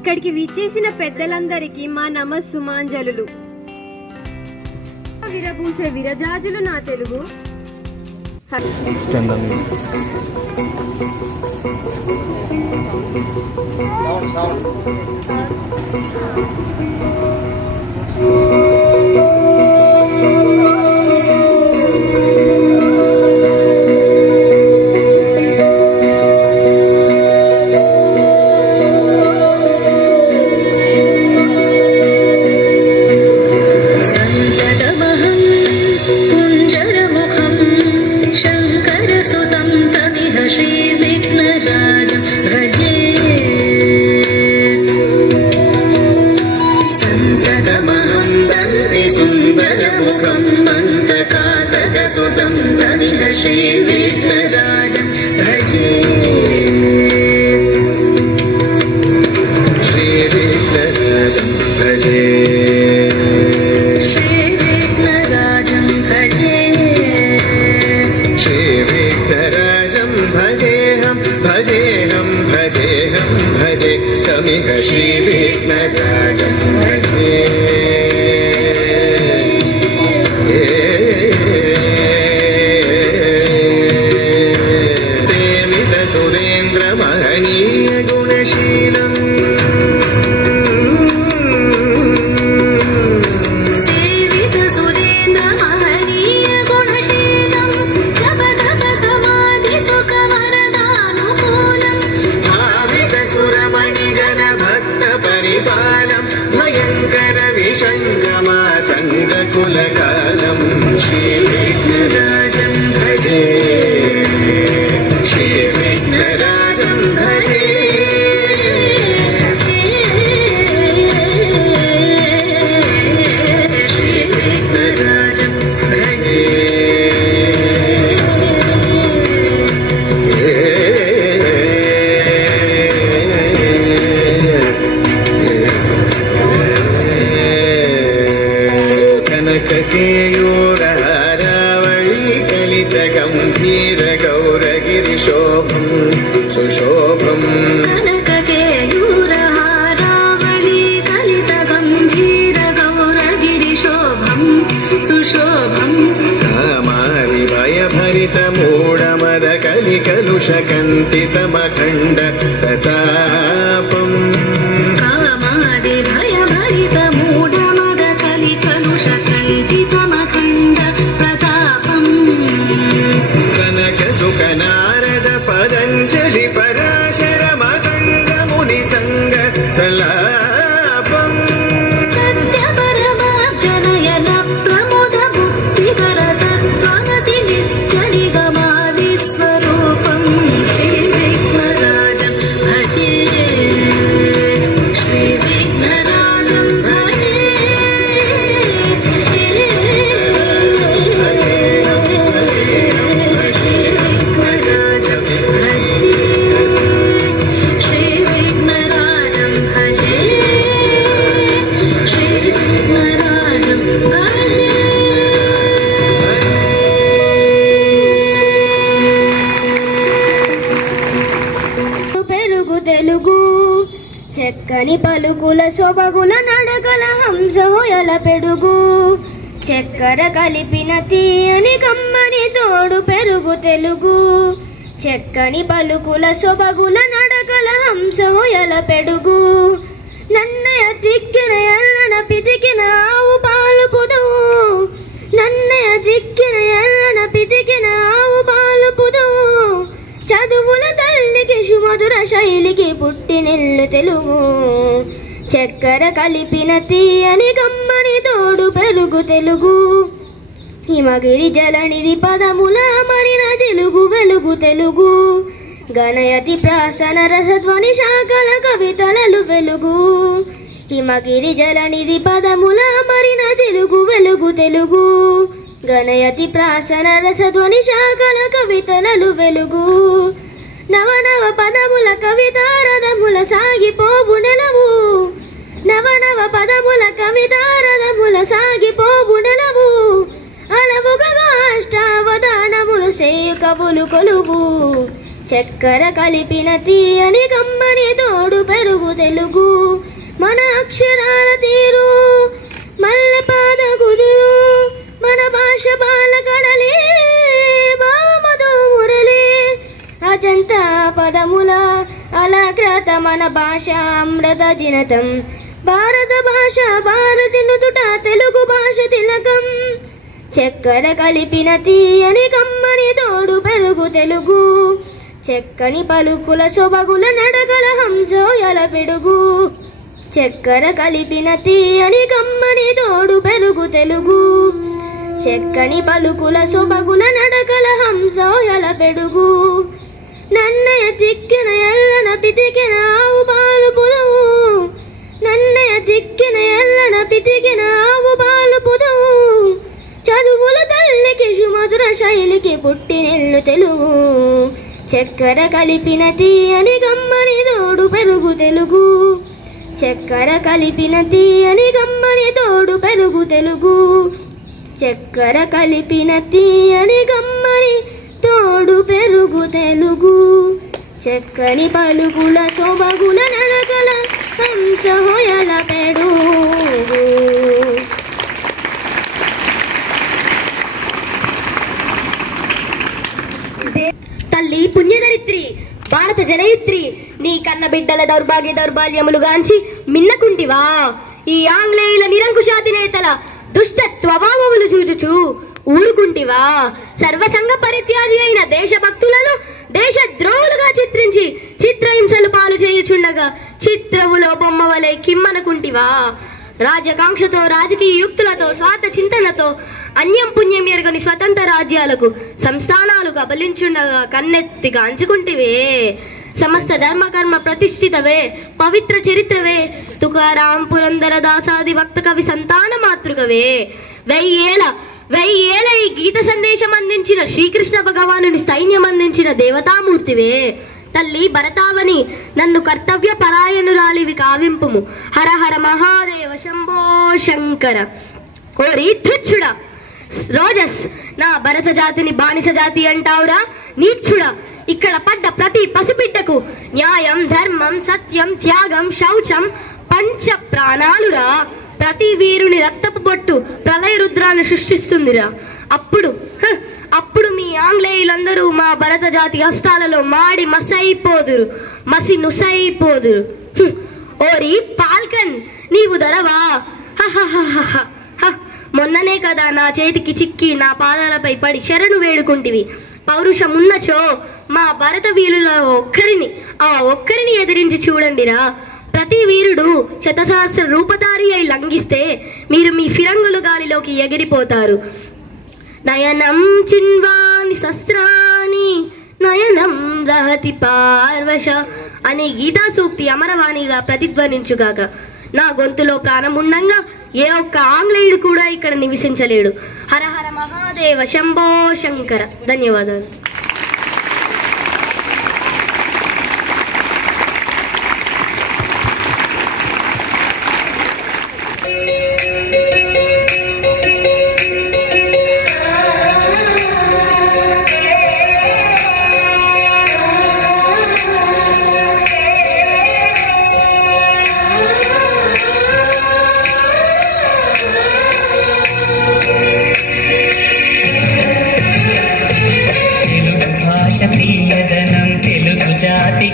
ఇక్కడికి విచ్చేసిన పెద్దలందరికీ మా నమస్సుమాంజలులు. విరబూసే విరజాజులు నా తెలుగు. कलुषकन्तितमखण्ड प्रतापम् कामादि भयभरित मूढमद कलिकलुषकन्तितमखण्ड प्रतापम् सनक सुख नारद पतञ्जलि पराशर मकण्ड मुनिसङ्ग सलापम् सत्य परमाब्जनयन प्रमुद मुक्तिकर तत्त्वमसि नित्य निगमादि स्वरूपम् श्रीविघ्नराजं भजे श्रीविघ्नराजं भजे श्रीविघ्नराजं भजे श्रीविघ्नराजं भजे श्रीविघ्नराजं भजे పెరుగు తెలుగు చెక్కని పలుకుల సొబగుల నడకల హంస హొయల పెడుగు చక్కెర కలిపిన తీయని కమ్మని తోడు పెరుగు తెలుగు చెక్కని పలుకుల సొబగుల నడకల హంస హొయల పెడుగు నన్నయ తిక్కిన ఎల్లన పితికిన ఆవు పాలు పుదువు నన్నయ తిక్కిన ఎల్లన పితికిన ఆవు పాలు పుదువు చదువుల తల్లికి సుమధుర శైలికి పుట్టినిల్లు తెలుగు చక్కెర కలిపిన తీయని కమ్మని తోడు పెరుగు తెలుగు హిమగిరి జలనిధి పదముల మరిన తెలుగు వెలుగు తెలుగు గణయతి ప్రాసన రసధ్వని శాఖల కవితలలు వెలుగు హిమగిరి జలనిధి పదముల మరిన తెలుగు వెలుగు తెలుగు గణయతి ప్రాసన రసధ్వని శాఖల కవితలలు వెలుగు నవనవ పదముల కవితారథముల సాగిపోవు నెలవు నవనవ పదముల కవితారథముల సాగిపోవు నెలవు అలవుగా అష్టావధానములు సేయు కవులు కొలువు చక్కెర కలిపిన తీయని కమ్మని తోడు పెరుగు తెలుగు మన అక్షరాల తీరు మల్లె పాద కుదురు మన భాష బాల కడలే భావమధు మురళి అజంత పదముల అలకృత మన భాష అమృత జినతం భారత భాష భారతి నుదుట తెలుగు భాష తిలకం చక్కెర కలిపిన తీయని కమ్మని తోడు పెరుగు తెలుగు చెక్కని పలుకుల సొబగుల నడకల హంసోయల పెడుగు చక్కెర కలిపిన తీయని కమ్మని తోడు పెరుగు తెలుగు చెక్కని పలుకుల సొబగుల నడకల హంసోయల పెడుగు నన్నయ తిక్కిన ఎల్లన పితికిన ఆవు పాలు పుదవు నన్నయ తిక్కిన ఎల్లన పితికిన ఆవు పాలు పుదవు చదువుల తల్లికి సుమధుర శైలికి పుట్టినిల్లు తెలుగు చక్కెర కలిపిన తీయని కమ్మని తోడు పెరుగు తెలుగు చక్కెర కలిపిన తీయని కమ్మని తోడు పెరుగు తెలుగు చక్కెర కలిపిన తీయని కమ్మని తోడు పెరుగు తెలుగు చక్కని పలుకుల సొబగుల నడకల హంస హోయల పెడుగు తల్లి పుణ్యధరిత్రి భారత జనయిత్రి నీ కన్న బిడ్డల దౌర్భాగ్య దౌర్బల్యములుగాంచి మిన్నకుంటివా ఈ ఆంగ్లేయుల నిరంకుశాధినేతల దుష్ట స్వభావములు చూచుచు ఊరుకుంటివా సర్వసంగ పరిత్యాగి అయిన దేశభక్తులను దేశ ద్రోహులుగా చిత్రించి చిత్రహింసలు పాలు చేయుచుండగా చిత్రములో బొమ్మ వలె కిమ్మనుకుంటివా రాజకాంక్షతో రాజకీయ యుక్తులతో స్వార్థ చింతనతో అన్యం పుణ్యం ఎరగని స్వతంత్ర రాజ్యాలకు సంస్థానాలు కబలించుండగా కన్నెత్తి కాంచుకుంటివే సమస్త ధర్మకర్మ ప్రతిష్ఠితవే పవిత్ర చరిత్రవే తుకారాం పురందర దాసాది భక్త కవి సంతాన మాతృకవే వెయ్యేల ఈ గీత సందేశం అందించిన శ్రీకృష్ణ భగవానుని సైన్యం అందించిన దేవతామూర్తివే తల్లి భరతావని నన్ను కర్తవ్య పరాయణురాలివి కావింపుము హర హర మహాదేవ శంభో శంకర ఓరి తుచ్చుడా రోజస్ నా భరత జాతిని బానిస జాతి అంటావురా నీచుడా ఇక్కడ పడ్డ ప్రతి పసిబిడ్డకు న్యాయం ధర్మం సత్యం త్యాగం శౌచం పంచ ప్రాణాలురా ప్రతి వీరుని రక్తపు బొట్టు ప్రళయ రుద్రాన్ని సృష్టిస్తుందిరా అప్పుడు మీ ఆంగ్లేయులందరూ మా భరత జాతి హస్తాలలో మాడి మసి నుసైపోదురు ఓరి పాల్కన్ నీవు దొరవా మొన్ననే కదా నా చేతికి చిక్కి నా పాదాలపై పడి శరణు వేడుకుంటివి పౌరుషమున్నచో మా భరత వీరుల ఒక్కరిని ఎదిరించి చూడండిరా ప్రతి వీరుడు శతసహస్ర రూపధారి అయి లంఘిస్తే మీరు మీ ఫిరంగులు గాలిలోకి ఎగిరిపోతారు నయనం చిన్వాని శస్త్రాని నయనం దహతి పార్వశ అనే గీతా సూక్తి అమరవాణిగా ప్రతిధ్వనించుగాక నా గొంతులో ప్రాణముండంగా ఏ ఒక్క ఆంగ్లేయుడు కూడా ఇక్కడ నివసించలేడు హర హర మహాదేవ శంభో శంకర ధన్యవాదాలు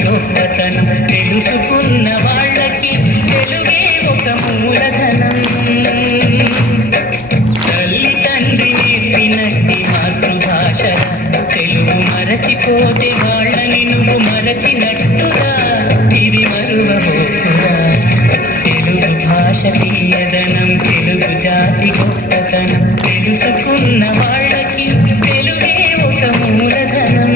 గొప్పతనం తెలుసుకున్న వాళ్ళకి తెలుగే ఒక మూలధనం తల్లి తండ్రి నేర్పినట్టి మాతృభాష తెలుగు మరచిపోతే వాళ్ళని నువ్వు మరచినట్టుగా ఇది మరువబోతురా తెలుగు భాష తీయదనం తెలుగు జాతి గొప్పతనం తెలుసుకున్న వాళ్ళకి తెలుగే ఒక మూలధనం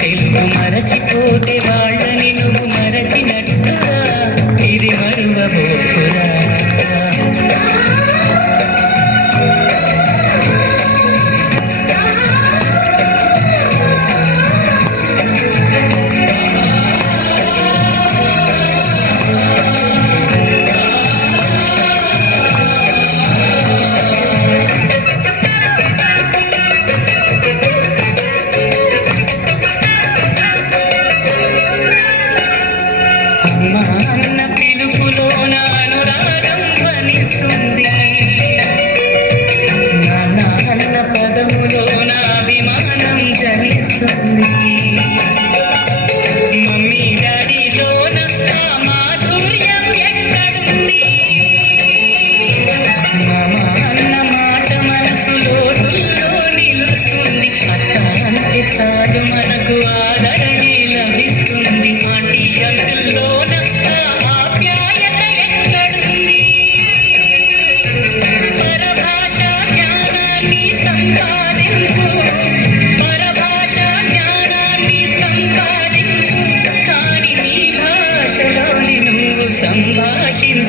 తెలుగు మరచిపోతే వాళ్ళని నువ్వు మరచినట్టుగా ఇది మరువబోకురా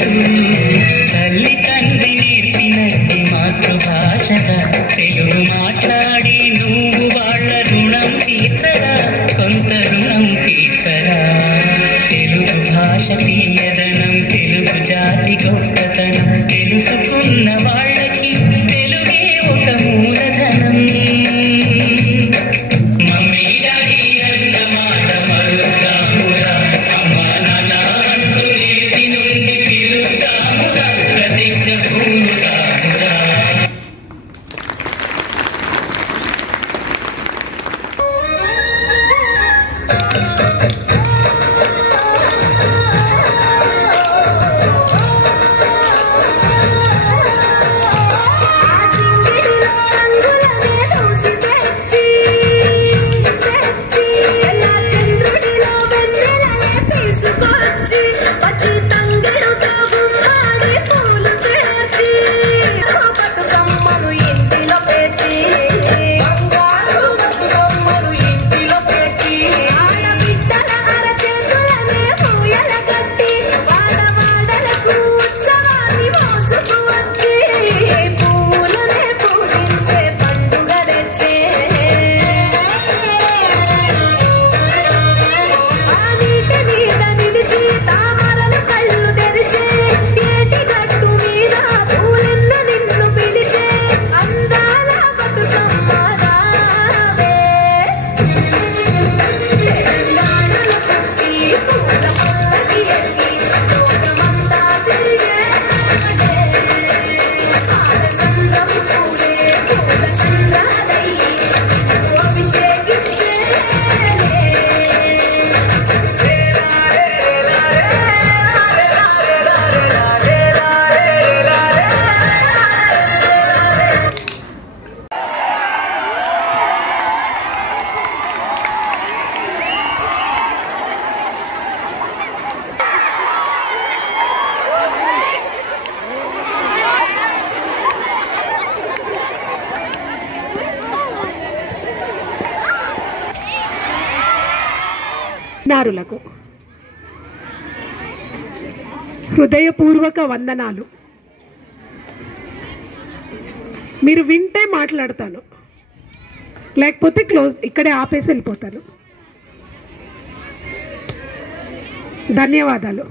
భావించు తల్లి తండ్రి నేర్పినట్టి మాతృభాషగా తెలుగు మాట్లాడి నువ్వు వాళ్ళ రుణం తీర్చరా కొంత రుణం తీర్చరా తెలుగు భాష తీయదనం తెలుగు జాతి గొప్పతనం తెలుసుకున్న వాళ్ళకి తెలుగే ఒక మూలధనం మమ్మీ డాడీ అన్న మాట మరుద్దామురా అమ్మా నాన్న అంటూ నేటి నుండి పిలుద్దామురా ప్రతిజ్ఞ పూనుదామురా నారులకు హృదయపూర్వక వందనాలు. మీరు వింటే మాట్లాడతాను, లేకపోతే క్లోజ్ ఇక్కడే ఆపేసి వెళ్ళిపోతాను. ధన్యవాదాలు.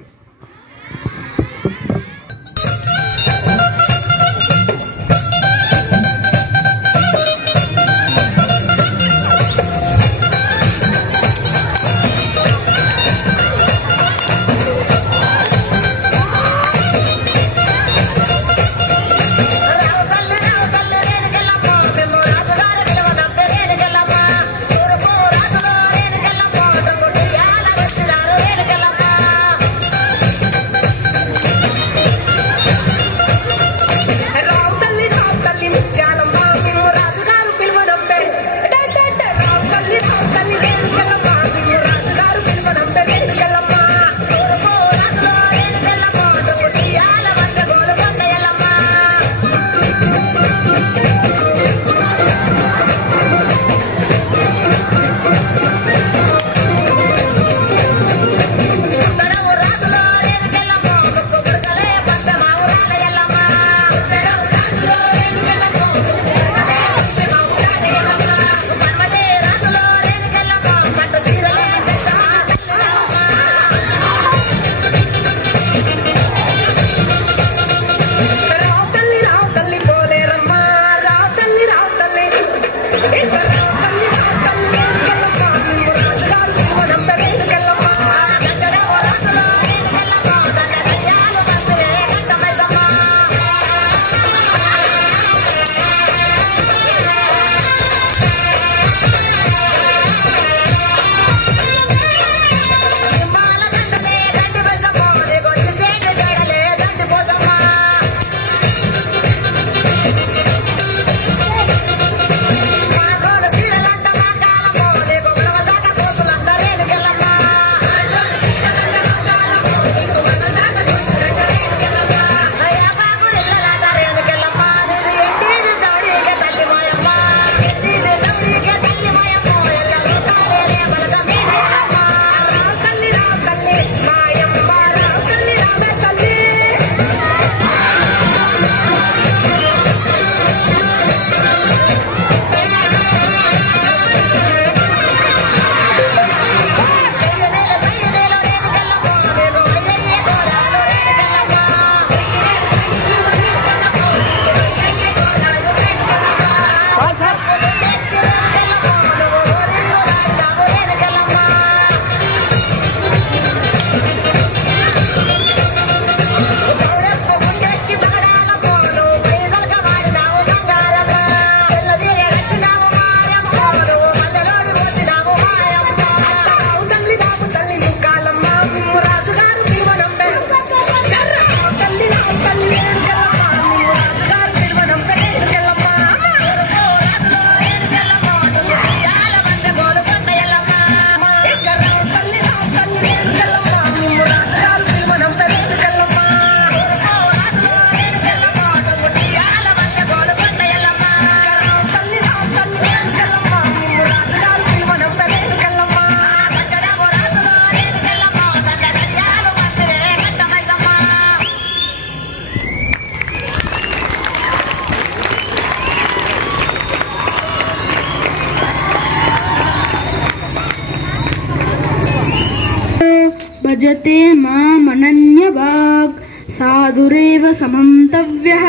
సాధురేవ సమంతవ్యః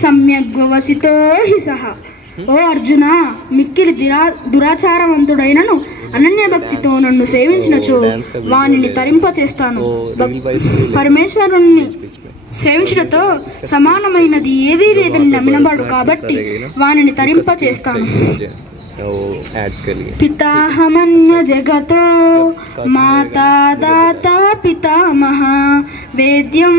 సమ్యగ్వసితో హి సహ. ఓ అర్జున, మిక్కిలి దురాచారవంతుడైనను అనన్య భక్తితో నన్ను సేవించినచో వానిని తరింపచేస్తాను. పరమేశ్వరుణ్ణి సేవించడంతో సమానమైనది ఏదీ లేదని నమ్మినవాడు కాబట్టి వానిని తరింపచేస్తాను. పితాహమన్య జగతో మాతా దాత పితామహ వేద్యం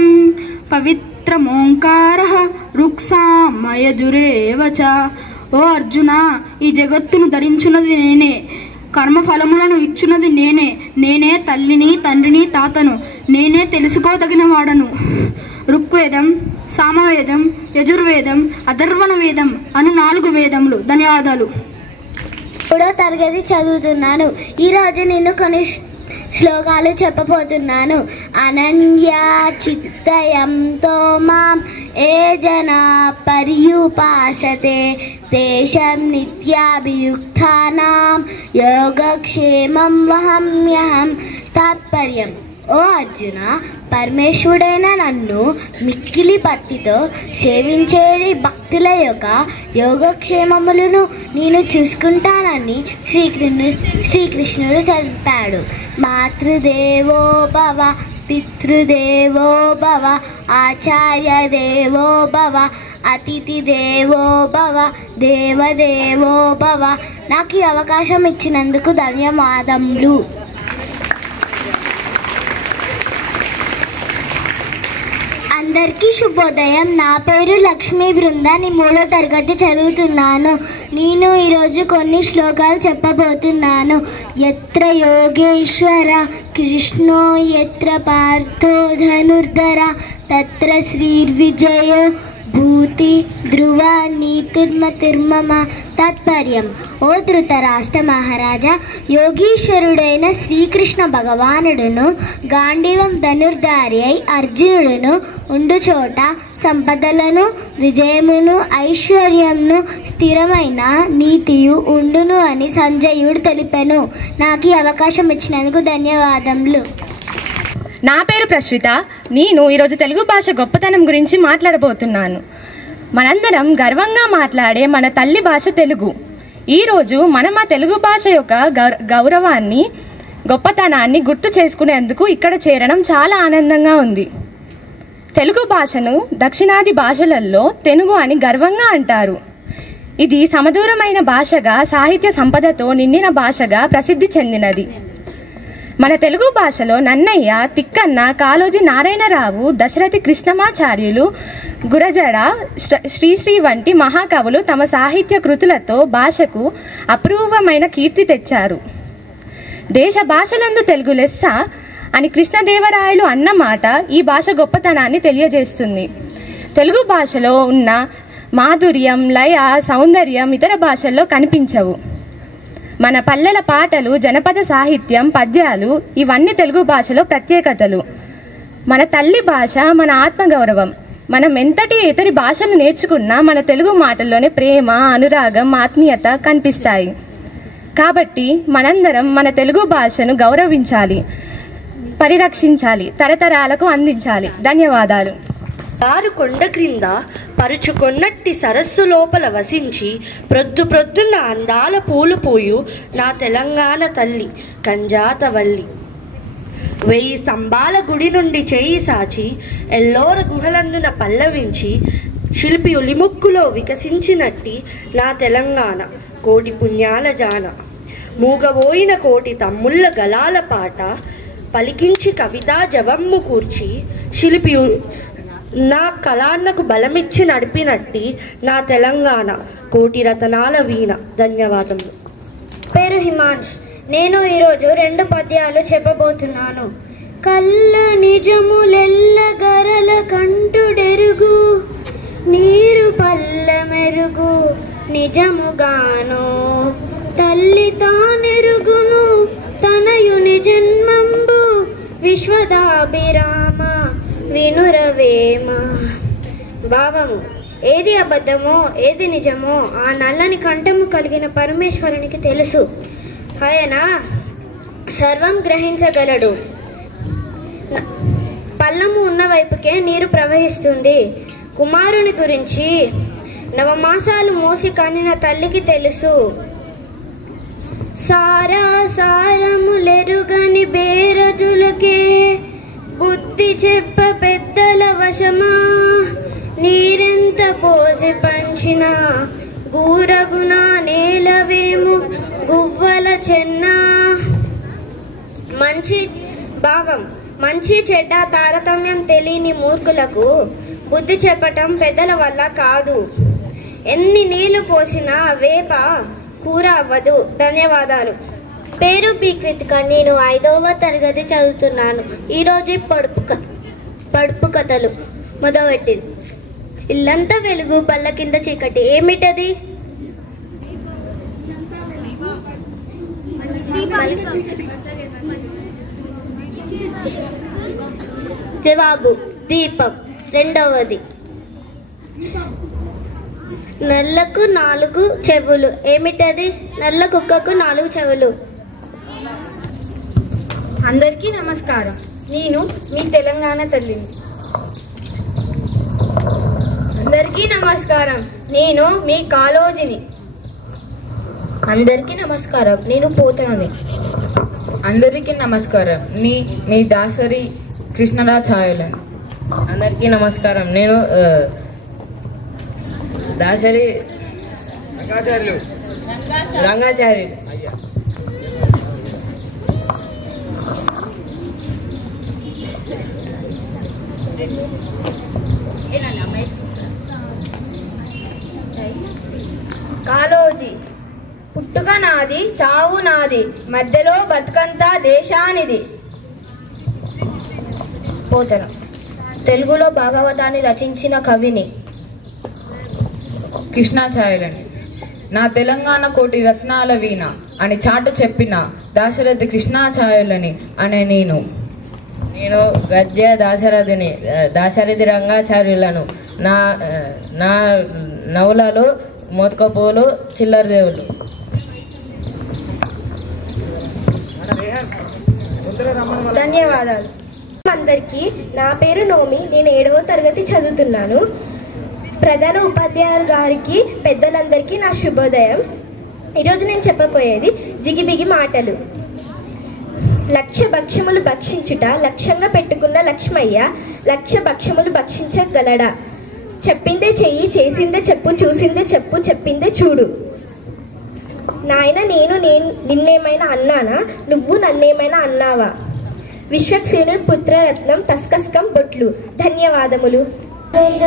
పవిత్రమోంకారః రుక్సామయజురేవ చ. ఓ అర్జున, ఈ జగత్తును ధరించున్నది నేనే, కర్మఫలములను ఇచ్చున్నది నేనే, నేనే తల్లిని తండ్రిని తాతను, నేనే తెలుసుకోదగిన వాడను. ఋగ్వేదం, సామవేదం, యజుర్వేదం, అథర్వణ వేదం అను 4 వేదములు. ధన్యవాదాలు. 3వ తరగతి చదువుతున్నాను. ఈరోజు నేను కొన్ని శ్లోకాలు చెప్పబోతున్నాను. అనన్యా చిత్తయంతో మాం ఏ జనా పర్యుపాసతే తేషాం నిత్యాభియుక్తానాం యోగక్షేమం వహమ్యహం. తాత్పర్యం: ఓ అర్జున, పరమేశ్వరుడైన నన్ను మిక్కిలి భక్తితో సేవించేది భక్తుల యొక్క యోగక్షేమములను నేను చూసుకుంటానని శ్రీకృష్ణుడు తెలిపాడు. మాతృదేవో భవ, పితృదేవో భవ, ఆచార్య దేవో భవ, అతిథి దేవో భవ, దేవదేవో భవ. నాకు ఈ అవకాశం ఇచ్చినందుకు ధన్యవాదములు. అందరికీ శుభోదయం. నా పేరు లక్ష్మీ బృంద. నేను 3వ తరగతి చదువుతున్నాను. నేను ఈరోజు కొన్ని శ్లోకాలు చెప్పబోతున్నాను. ఎత్ర యోగేశ్వర కృష్ణో ఎత్ర పార్థో ధనుర్ధర తత్ర శ్రీర్విజయో భూతి ధ్రువ నీతిర్మతిర్మమ. తాత్పర్యం: ఓ ధృతరాష్ట్ర మహారాజా, యోగీశ్వరుడైన శ్రీకృష్ణ భగవానుడును గాంధీవం ధనుర్ధారి అయి అర్జునుడును ఉండు చోట సంపదలను, విజయమును, ఐశ్వర్యమును, స్థిరమైన నీతియు ఉండును అని సంజయుడు తెలిపెను. నాకు ఈ అవకాశం ఇచ్చినందుకు ధన్యవాదములు. నా పేరు ప్రశ్విత. నేను ఈరోజు తెలుగు భాష గొప్పతనం గురించి మాట్లాడబోతున్నాను. మనందరం గర్వంగా మాట్లాడే మన తల్లి భాష తెలుగు. ఈరోజు మనం ఆ తెలుగు భాష యొక్క గౌరవాన్ని, గొప్పతనాన్ని గుర్తు చేసుకునేందుకు ఇక్కడ చేరడం చాలా ఆనందంగా ఉంది. తెలుగు భాషను దక్షిణాది భాషలలో తెలుగు అని గర్వంగా అంటారు. ఇది సమదూరమైన భాషగా, సాహిత్య సంపదతో నిండిన భాషగా ప్రసిద్ధి చెందినది. మన తెలుగు భాషలో నన్నయ్య, తిక్కన్న, కాళోజీ నారాయణరావు, దశరథి కృష్ణమాచార్యులు, గురజడ, శ్రీశ్రీ వంటి మహాకవులు తమ సాహిత్య కృతులతో భాషకు అపూర్వమైన కీర్తి తెచ్చారు. దేశ భాషలందు తెలుగు లెస్స అని కృష్ణదేవరాయలు అన్న మాట ఈ భాష గొప్పతనాన్ని తెలియజేస్తుంది. తెలుగు భాషలో ఉన్న మాధుర్యం, లయ, సౌందర్యం ఇతర భాషల్లో కనిపించవు. మన పల్లెల పాటలు, జనపద సాహిత్యం, పద్యాలు ఇవన్నీ తెలుగు భాషలో ప్రత్యేకతలు. మన తల్లి భాష మన ఆత్మగౌరవం. మనం ఎంతటి ఇతర భాషలు నేర్చుకున్నా మన తెలుగు మాటల్లోనే ప్రేమ, అనురాగం, ఆత్మీయత కనిపిస్తాయి. కాబట్టి మనందరం మన తెలుగు భాషను గౌరవించాలి, పరిరక్షించాలి, తరతరాలకు అందించాలి. ధన్యవాదాలు. దారు కొండ క్రింద పరుచుకొన్నట్టి సరస్సు లోపల వసించి ప్రొద్దున్న అందాల పూలు పోయు నా తెలంగాణ తల్లి కంజాతవల్లి. 1000 స్తంభాల గుడి నుండి చేయి సాచి ఎల్లోర గుహలన్నున పల్లవించి శిల్పి ఒలిముక్కులో వికసించినట్టి నా తెలంగాణ కోటి పుణ్యాల జాన. మూగబోయిన కోటి తమ్ముళ్ళ గలాల పాట పలికించి కవితా జవమ్ము కూర్చి శిల్పి నా కళాన్నకు బలమిచ్చి నడిపినట్టి నా తెలంగాణ కోటి రతనాల వీణ. ధన్యవాదములు. పేరు హిమాంష్. నేను ఈరోజు 2 పద్యాలు చెప్పబోతున్నాను. కళ్ళ నిజములెల్ల గరల కంటుడెరుగు, నీరు పల్ల మెరుగు నిజముగాను, తల్లి తానెరుగును తనయుని జన్మంబు, విశ్వదాభిరామ వినురవేమ. భావము: ఏది అబద్ధమో ఏది నిజమో ఆ నల్లని కంఠము కలిగిన పరమేశ్వరునికి తెలుసు. ఆయన సర్వం గ్రహించగలడు. పల్లము ఉన్న వైపుకే నీరు ప్రవహిస్తుంది. కుమారుని గురించి నవమాసాలు మోసి కనిన తల్లికి తెలుసు. సారా సారములెరుగని బేరజులకే బుద్ధి చెప్ప పెద్దల వశమా, నీరెంత పోసి పంచిన గూరగున నేలవేము గువ్వల చెన్న. మంచి భావం, మంచి చెడ్డ తారతమ్యం తెలియని మూర్ఖులకు బుద్ధి చెప్పటం పెద్దల వల్ల కాదు. ఎన్ని నీళ్లు పోసినా వేప కూర అవ్వదు. ధన్యవాదాలు. పేరు బి కృతిక. నేను 5వ తరగతి చదువుతున్నాను. ఈరోజు పడుపు కథలు. మొదటిది, ఇల్లంతా వెలుగు బల్ల కింద చీకటి. ఏమిటది? జవాబు దీపం. రెండవది, నల్లకు 4 చెవులు. ఏమిటది? నల్ల కుక్కకు 4 చెవులు. అందరికీ నమస్కారం. నేను మీ తెలంగాణ తల్లిని. అందరికీ నమస్కారం. నేను మీ కాళోజిని. అందరికీ నమస్కారం. నేను పోతనని. అందరికీ నమస్కారం. మీ దాసరి కృష్ణరాచార్యులను. అందరికీ నమస్కారం. నేను దాసరి రంగాచార్యులు. కాళోజీ. పుట్టుక నాది, చావు నాది, మధ్యలో బతుకంతా దేశానిది. పోతన. తెలుగులో భాగవతాన్ని రచించిన కవిని. కృష్ణాచార్యులని. నా తెలంగాణ కోటి రత్నాల వీణ అని చాటు చెప్పిన దాశరథి కృష్ణాచార్యులని అనే నేను గద్య దాశరథి రంగాచార్యులను. నా నవలలో మోతకపోలు చిల్లర దేవులు. ధన్యవాదాలు. అందరికీ నా పేరు నోమి. నేను 7వ తరగతి చదువుతున్నాను. ప్రధాన ఉపాధ్యాయులు గారికి, పెద్దలందరికీ నా శుభోదయం. ఈరోజు నేను చెప్పబోయేది జిగిబిగి మాటలు. లక్ష భక్ష్యములు భక్షించుట లక్ష్యంగా పెట్టుకున్న లక్ష్మయ్య లక్ష భక్ష్యములు భక్షించగలడా? చెప్పిందే చెయ్యి, చేసిందే చెప్పు, చూసిందే చెప్పు, చెప్పిందే చూడు. నాయన, నేను నిన్నేమైనా అన్నానా? నువ్వు నన్నేమైనా అన్నావా? విశ్వక్సేనుడు పుత్రరత్నం తస్కస్కం బొట్లు. ధన్యవాదములు. జయ